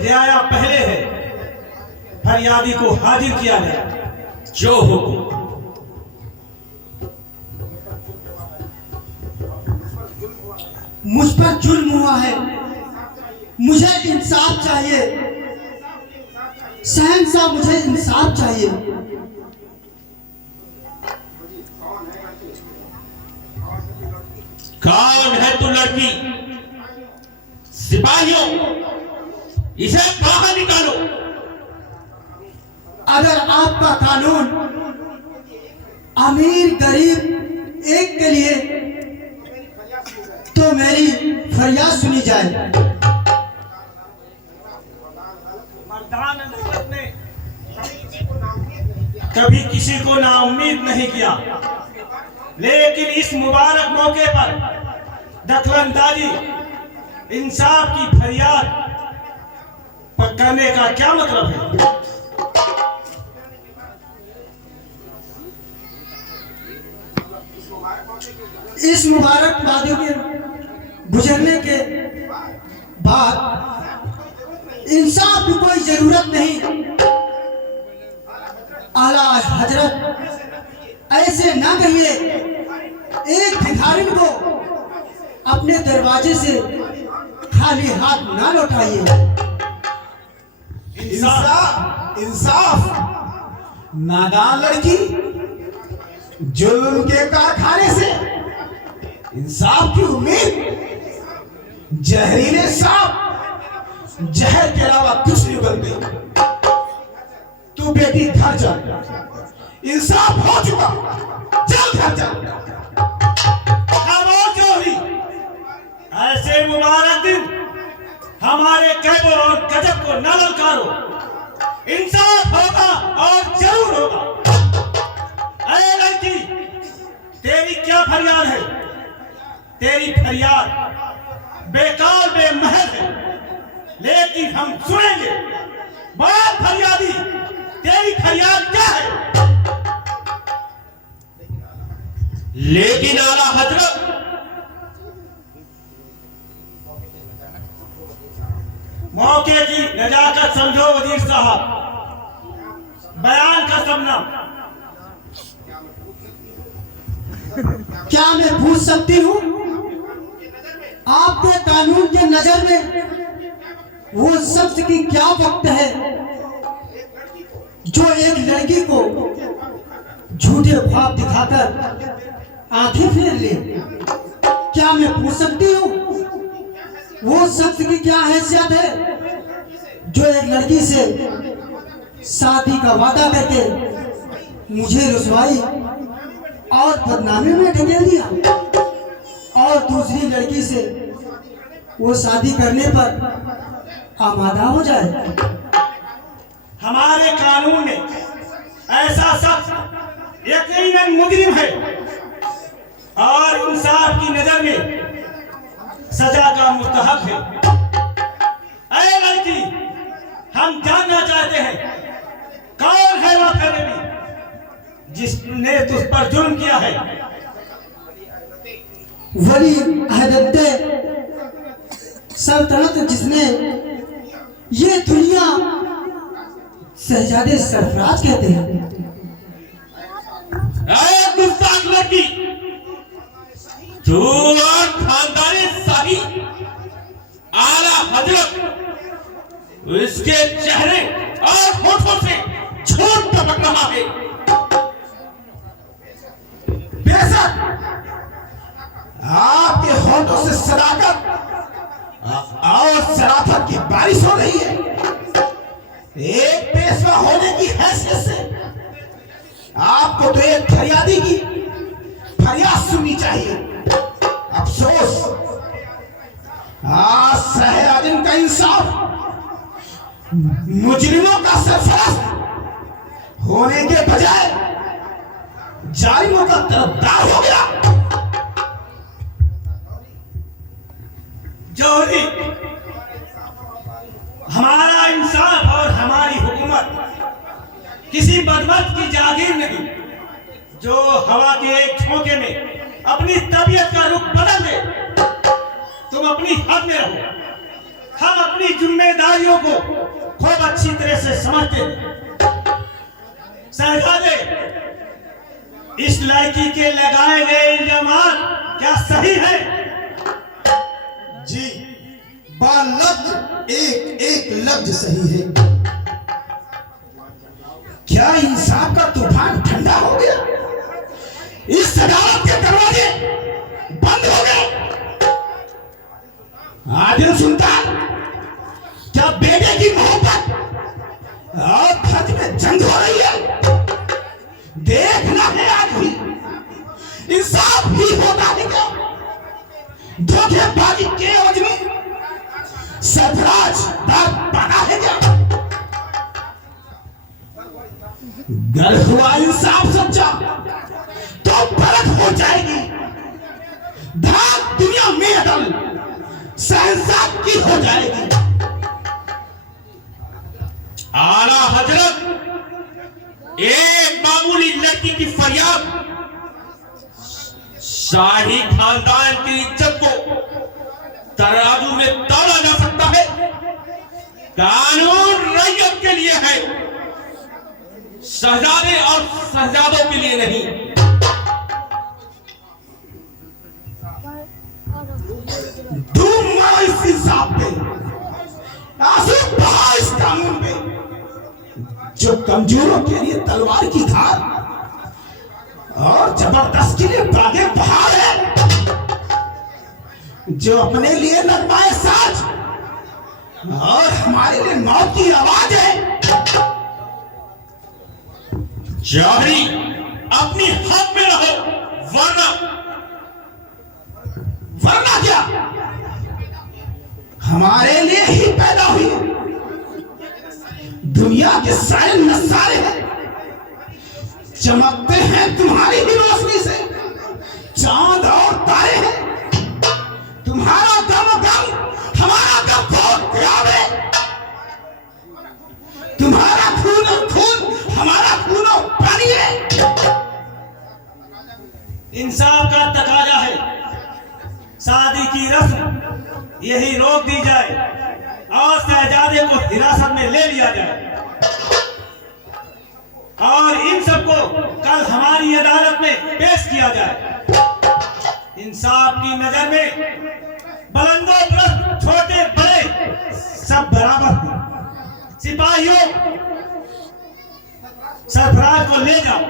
रियाया पहले है, फरियादी को हाजिर किया गया। जो हुकुम। मुझ पर जुल्म हुआ है, मुझे इंसाफ चाहिए। शहंशाह, मुझे इंसाफ चाहिए। कौन है तू लड़की? सिपाहियों, इसे बाहर निकालो। अगर आपका कानून अमीर गरीब एक के लिए, तो मेरी फरियाद सुनी जाए। मर्दान अदालत ने कभी किसी को नाउम्मीद नहीं किया, लेकिन इस मुबारक मौके पर दखलंदाजी, इंसाफ की फरियाद करने का क्या मतलब है? इस मुबारक वादे के गुजरने के बाद इंसाफ की कोई जरूरत नहीं। आला हजरत, ऐसे ना कहिए। एक भिखारिन को अपने दरवाजे से खाली हाथ ना लौटाइए। इंसाफ, इंसाफ। नादान लड़की, जुल्म के कारखाने से इंसाफ की उम्मीद जहरीले सांप, जहर के अलावा कुछ नहीं उगलते। तू बेटी घर चल, इंसाफ हो चुका, चल घर चल। खामोश जोहरी, ऐसे मुबारक दिन हमारे कहबो और गजब को न ललकारो। इंसाफ होगा और जरूर होगा। अरे लड़की, तेरी क्या फरियाद है? तेरी फरियाद बेकार बेमहल है, लेकिन हम सुनेंगे। बात फरियादी, तेरी फरियाद क्या है? लेकिन आला हजरत, मौके की नजाकत समझो वजीर साहब। बयान का सबनम। क्या मैं पूछ सकती हूँ, आपके कानून के नजर में वो शख्स की क्या वक्त है जो एक लड़की को झूठे ख्वाब दिखाकर आंखें फेर ले? क्या मैं पूछ सकती हूँ वो शख्स की क्या हैसियत है जो एक लड़की से शादी का वादा करके मुझे रुसवाई और बदनामी में ढकेल दिया, और दूसरी लड़की से वो शादी करने पर आमादा हो जाए? हमारे कानून में ऐसा शख्स यकीनन मुजरिम है और इंसाफ की नजर में सजा का मुस्तहक है। अरे लड़की, हम जानना चाहते हैं कौन है वो फरेबी जिसने तुझ पर जुल्म किया है? वली अहदत्ते सल्तनत जिसने ये दुनिया शहजादे सरफराज कहते हैं। गुस्ताख लड़की, तू और खानदानी शाही आला हजरत, इसके चेहरे और होठों से झूठ टपक रहा है। बेशक आपके होठों से सदाकत और शराफत की बारिश हो रही है। एक पेशवा होने की हैसियत से आपको तो एक फरियादी की फरियाद सुननी चाहिए। अफसोस, आज सहरादिन का इंसाफ मुजरिमों का सरफराज होने के बजाय जालिमों का तरफदार हो गया। जोहरी, हमारा इंसाफ और हमारी हुकूमत किसी बदबख्त की जागीर नहीं जो हवा के एक झोंके में अपनी तबीयत का रुख बदल दे। तुम अपनी हद में रहो। हम अपनी जिम्मेदारियों को खूब अच्छी तरह से समझते हैं। शहजादे, इस लड़की के लगाए गए इल्जामात क्या सही है? जी, बालक एक एक लफ्ज सही है। क्या इंसाफ का तूफान ठंडा हो गया? इस अदालत के दरवाजे बंद हो गए। आदिल सुल्तान, क्या बेटे की मोहब्बत और फर्ज में जंग हो रही है? देखना है आज भी इंसाफ ही होता है क्या? धोखेबाजी के एवज में सरफराज दाग बना है क्या? गर हुआ इंसाफ सच्चा तो परख हो जाएगी। धाक दुनिया में अदल सहनसाह की हो जाएगी। आला हजरत, एक मामूली लड़की की फरियाद शाही खानदान की इज्जत को तराजू में तोला जा सकता है। कानून रैयत के लिए है, शहजादे और शहजादों के लिए नहीं। तुम मरो इस इंसाफ पे, आंसू बहा इस कानून पे, जो कमजोरों के लिए तलवार की धार और जबरदस्त के लिए बागे बहार है, जो अपने लिए नगमाए साज और हमारे लिए मौत की आवाज है। जौहरी, अपनी हद में रहो, वरना वरना क्या? हमारे लिए ही पैदा हुई है। दुनिया के सारे नजारे हैं, चमकते हैं तुम्हारी ही रोशनी से। चांद और तारे हैं, तुम्हारा गम हमारा गम बहुत प्यार है। तुम्हारा खून हमारा खून पानी है। इंसाफ का तकाजा है, शादी की रस्म यही रोक दी जाए और शहजादे को हिरासत में ले लिया जाए और इन सबको कल हमारी अदालत में पेश किया जाए। इंसाफ की नजर में बुलंदो बुलंद, छोटे बड़े सब बराबर हैं। सिपाहियों, सरफराज को ले जाओ।